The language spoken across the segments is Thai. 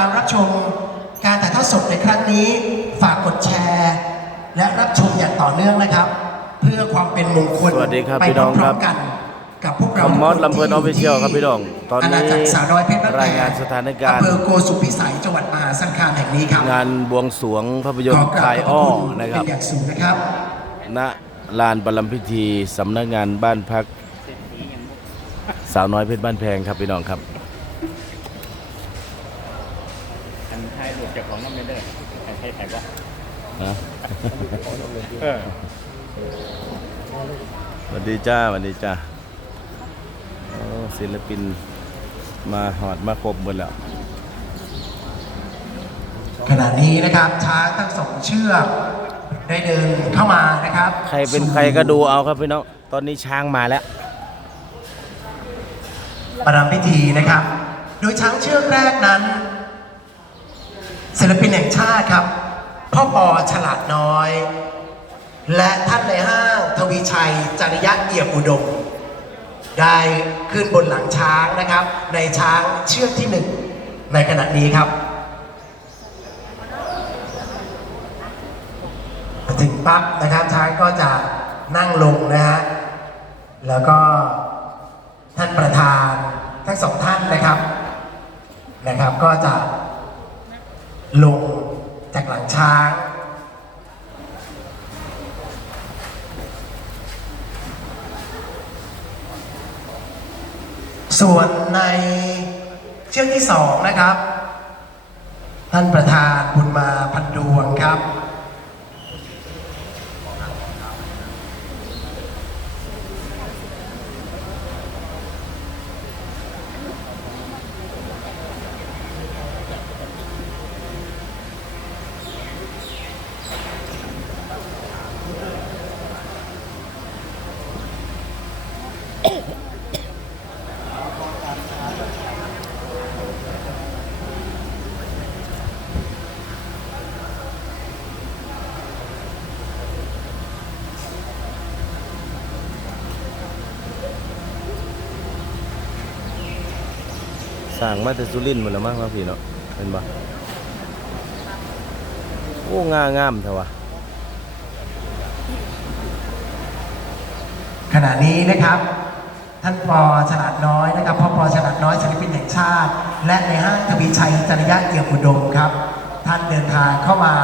การรับชมการถ่ายทอดสดในครั้งนี้ฝากกดแชร์ และรับชมอย่างต่อเนื่องนะครับ เพื่อความเป็นมงคลสวัสดีครับไปพี่น้องพร้อครัมบๆกันกับพวกเราคอมมอสทุกลำเพลินที่ Official ครับพี่น้องตอนนี้อาณาจักรสาวน้อยเพชรบ้านแพรายงานสถานการณ์ อำเภอโกสุมพิสัยจังหวัดมหาสารคามแห่งนี้ครับงานบวงสรวงภาพยนขตอร์กราคาบยขอบอ้อคุณนะครับเป็นอย่างสูงนะครับ ณลานประลัมพิธีสำนักงานบ้านพัก สาวน้อยเพชรบ้านแพงครับพี่น้องครับ อันให้หลุดจากของน้ำเมนเดอร์ใค รใครถ่ายว่านะเออสวัสดีจ้าสวัสดีจ้าโอ้ศิลปินมาหอดมาครบหมดแล้ว ขณะนี้นะครับช้างทั้งสองเชือกได้เดินเข้ามานะครับใครเป็นใครก็ดูเอาครับพี่น้อง ตอนนี้ช้างมาแล้ว ประรำพิธีนะครับ โดยช้างเชือกแรกนั้น ศิลปินแห่งชาติครับ พ่อปอฉลาดน้อย และท่านในห้างทวีชัยจริยะเอี่ยมอุดม ได้ขึ้นบนหลังช้างนะครับ ในช้างเชือกที่หนึ่งในขณะนี้ครับถึงปั๊บนะครับช้างก็จะนั่งลงนะฮะแล้วก็ท่านประธานทั้งสองท่านนะครับนะครับ ก็จะ ลงจากหลังช้าง ส่วนในเชือกที่สองนะครับ ท่านประธานบุญมาพันดวงครับ สั่งมาแต่สุรินทร์หมดแล้วมั้งครับพี่เนาะเป็นบ่โอ้งางามเถอะวะขณะนี้นะครับ ท่านปอฉลาดน้อยนะครับพ่อปอฉลาดน้อยศิลปินแห่งชาติ และในห้างทวีชัยจริยะเอี่ยมอุดมครับ ท่านเดินทางเข้ามา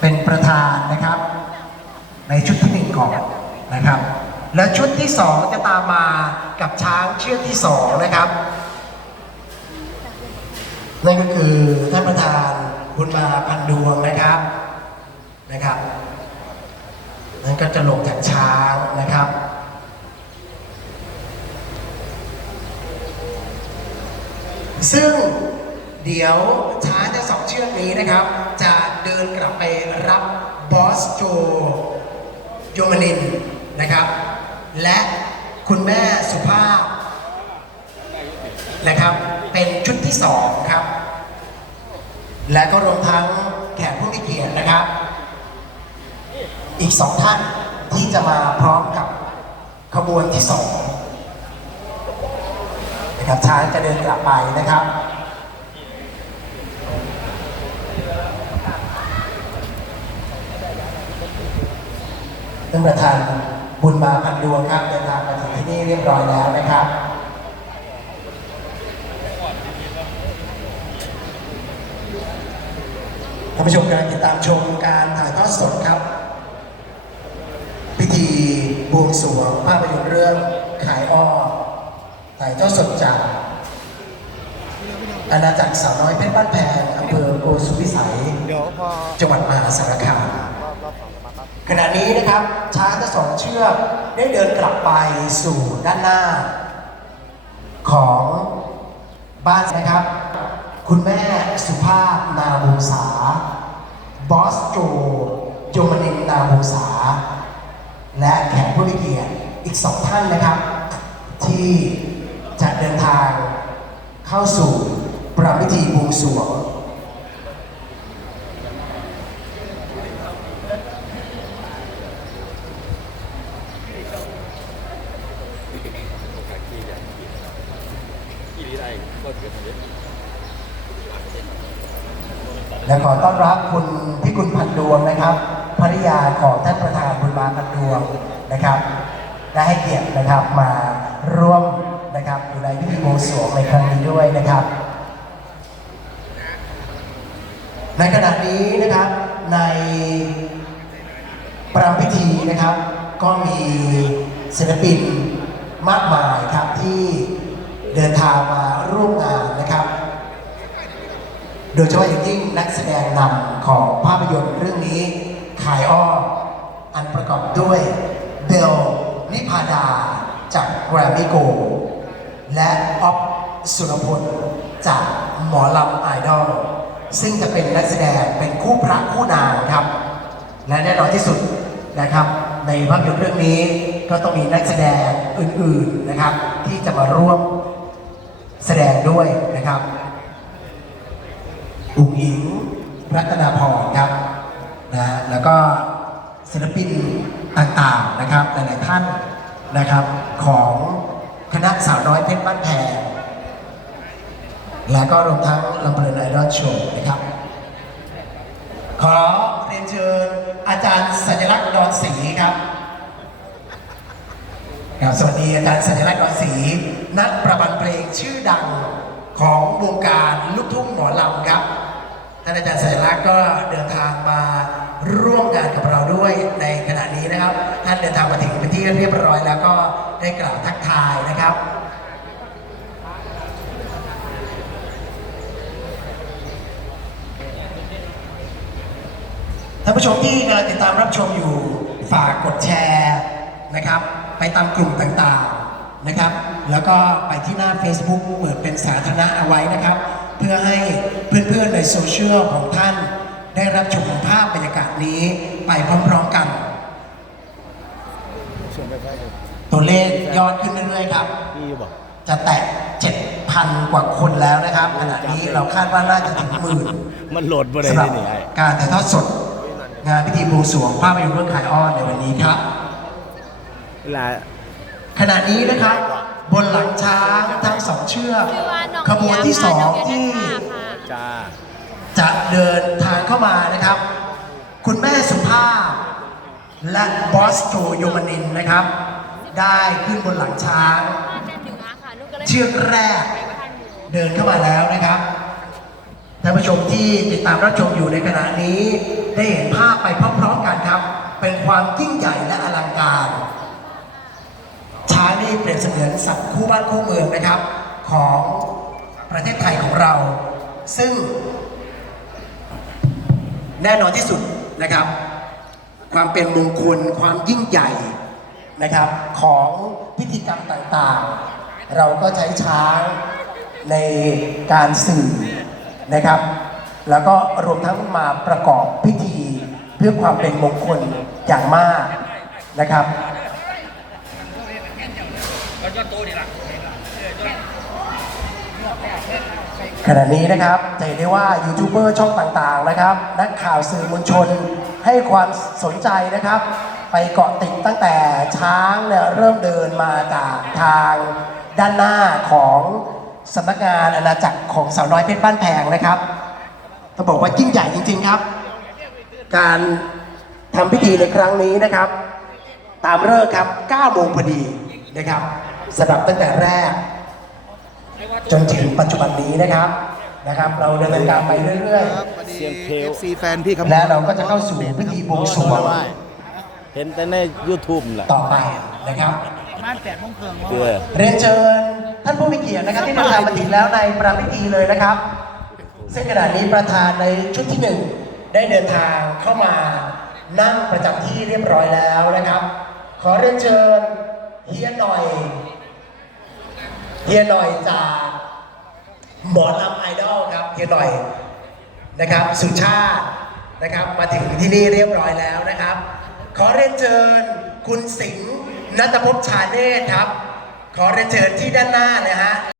เป็นประธานนะครับ ในชุดที่หนึ่งก่อนนะครับ และชุดที่สองจะตามมากับช้างเชือกที่สองนะครับนั่นก็คือท่านประธานบุญมาพันดวงนะครับนะครับนั่นก็จะลงจากช้างนะครับ ซึ่งเดี๋ยวช้างทั้งสองเชือกนี้นะครับ จะเดินกลับไปรับบอสโจโยมานินนะครับ และคุณแม่สุภาพนะครับ เป็นชุดที่สองครับ และก็รวมทั้งแขกผู้มีเกียรตินะครับ อีกสองท่านที่จะมาพร้อมกับขบวนที่สอง ครับช้างจะเดินกลับไปนะครับท่านประธานบุญมาพันดวงครับเดินทางมาถึงที่นี่เรียบร้อยแล้วนะครับท่านผู้ชมกำลังติดตามชมการถ่ายทอดสดครับ พิธีบวงสรวงภาพยนตร์เรื่องขายอ้อ ถ่ายทอดสดจากอาณาจักรสาวน้อยเพชรบ้านแพงอำเภอโกสุมิสัย จังหวัดมหาสารคามขณะนี้นะครับช้างทั้งสองเชือกได้เดินกลับไปสู่ด้านหน้า ของบ้านนะครับ คุณแม่สุภาพนาบุษาบอสโจโยมนินนาบุษา และแขกผู้มีเกียรติอีกสองท่านนะครับ ที่ จะเดินทางเข้าสู่ประพิธีบวงสรวงและขอต้อนรับคุณพิกุลพันดวงนะครับภริยาของท่านประธานบุญมาพันดวงนะครับ ได้ให้เกียรตินะครับมาร่วม นะครับอยู่ในพิธีบวงสรวงในครั้งนี้ด้วยนะครับ ในขณะนี้นะครับในประพิธีนะครับ ก็มีศิลปินมากมายครับที่เดินทางมาร่วมงานนะครับ โดยเฉพาะอย่างยิ่งนักแสดงนำของภาพยนตร์เรื่องนี้ขายอ้ออันประกอบด้วยเบลนิพาดาจากแกรมมี่โก และออฟสุรพลจากหมอลำไอดอลซึ่งจะเป็นนักแสดงเป็นคู่พระคู่นางครับ และแน่นอนที่สุดนะครับ ในภาพยนตร์เรื่องนี้ก็ต้องมีนักแสดงอื่นๆนะครับ ที่จะมาร่วมแสดงด้วยนะครับอุ๋งอิงรัตนาพรครับนะแล้วก็ศิลปินต่างๆนะครับหลายๆท่านนะครับของ คณะสาวน้อยเพชรบ้านแพงและก็รวมทั้งลำเพลินไอดอลโชว์นะครับ ขอเรียนเชิญอาจารย์สัญลักษณ์ดอนศรีครับครับสวัสดีอาจารย์สัญลักษณ์ดอนศรีนักประพันธ์เพลงชื่อดังของวงการลูกทุ่งหมอลำครับท่านอาจารย์สัญลักษณ์ก็เดินทางมา ร่วมงานกับเราด้วยในขณะนี้นะครับท่านเดินทางมาถึงเป็นที่เรียบร้อยแล้วก็ได้กล่าวทักทายนะครับท่านผู้ชมที่กำลังติดตามรับชมอยู่ฝากกดแชร์นะครับ ไปตามกลุ่มต่างๆนะครับ แล้วก็ไปที่หน้า Facebook เปิดเป็นสาธารณะเอาไว้นะครับ เพื่อให้เพื่อนๆในโซเชียลของท่าน ได้รับชมภาพบรรยากาศนี้ไปพร้อมๆกัน ตัวเลขยอดขึ้นเรื่อยๆครับพี่บอกจะแตะ7,000 กว่าคนแล้วนะครับขณะนี้เราคาดว่าน่าจะถึงหมื่นมันโหลดบ่ได้สำหรับนี่ไอ้การถ่ายทอดสด งานพิธีบวงสรวงภาพยนตร์เรื่องขายอ้อนในวันนี้ครับเวลาขณะนี้นะครับ บนหลังช้างทั้งสองเชือกชื่อว่าน้องขบวนที่สองเดียที่ค่ะค่ะ จะเดินทางเข้ามานะครับ คุณแม่สุภาพ และบอสโจโยมนินนะครับ ได้ขึ้นบนหลังช้าง เชือกแรก เดินเข้ามาแล้วนะครับท่านผู้ชมที่ติดตามรับชมอยู่ในขณะนี้ ได้เห็นภาพไปพร้อมๆกันครับ เป็นความยิ่งใหญ่และอลังการช้างนี่เปรียบเสมือนสัตว์คู่บ้านคู่เมืองนะครับ ของประเทศไทยของเรา ซึ่ง แน่นอนที่สุดนะครับ ความเป็นมงคลความยิ่งใหญ่นะครับ ของพิธีกรรมต่างๆ เราก็ใช้ช้างในการสื่อนะครับ แล้วก็รวมทั้งมาประกอบพิธีเพื่อความเป็นมงคลอย่างมากนะครับ ขณะนี้นะครับจะเห็นได้ว่ายูทูบเบอร์ช่องต่างๆนะครับ นักข่าวสื่อมวลชนให้ความสนใจนะครับ ไปเกาะติดตั้งแต่ช้างเนี่ยเริ่มเดินมาจากทางด้านหน้าของสำนักงานอาณาจักรของสาวน้อยเพชรบ้านแพงนะครับต้องบอกว่ายิ่งใหญ่จริง ๆครับ การทำพิธีในครั้งนี้นะครับ ตามเลิกษ์ครับ9โมงพอดีนะครับสำหรับตั้งแต่แรก จนถึงปัจจุบันนี้นะครับนะครับ เราดำเนินการไปเรื่อยเสียงเพลวซีแฟนพี่คำๆ และเราก็จะเข้าสู่พิธีบวงสรวงเห็นแต่ใน YouTube แหละต่อไปนะครับเพื่อเรียนเชิญท่านผู้มีเกียรตินะครับที่เดินทางมาถึงแล้วในประพิธีเลยนะครับ ซึ่งขณะนี้ประธานในชุดที่หนึ่งได้เดินทางเข้ามานั่งประจำที่เรียบร้อยแล้วนะครับ ขอเรียนเชิญเฮียหน่อย เฮียหน่อยจากหมอลำไอดอลครับเฮียหน่อยนะครับ สุชาตินะครับ มาถึงที่นี่เรียบร้อยแล้วนะครับ ขอเรียนเชิญคุณสิงห์นัตภพชาเนตครับ ขอเรียนเชิญที่ด้านหน้านะฮะ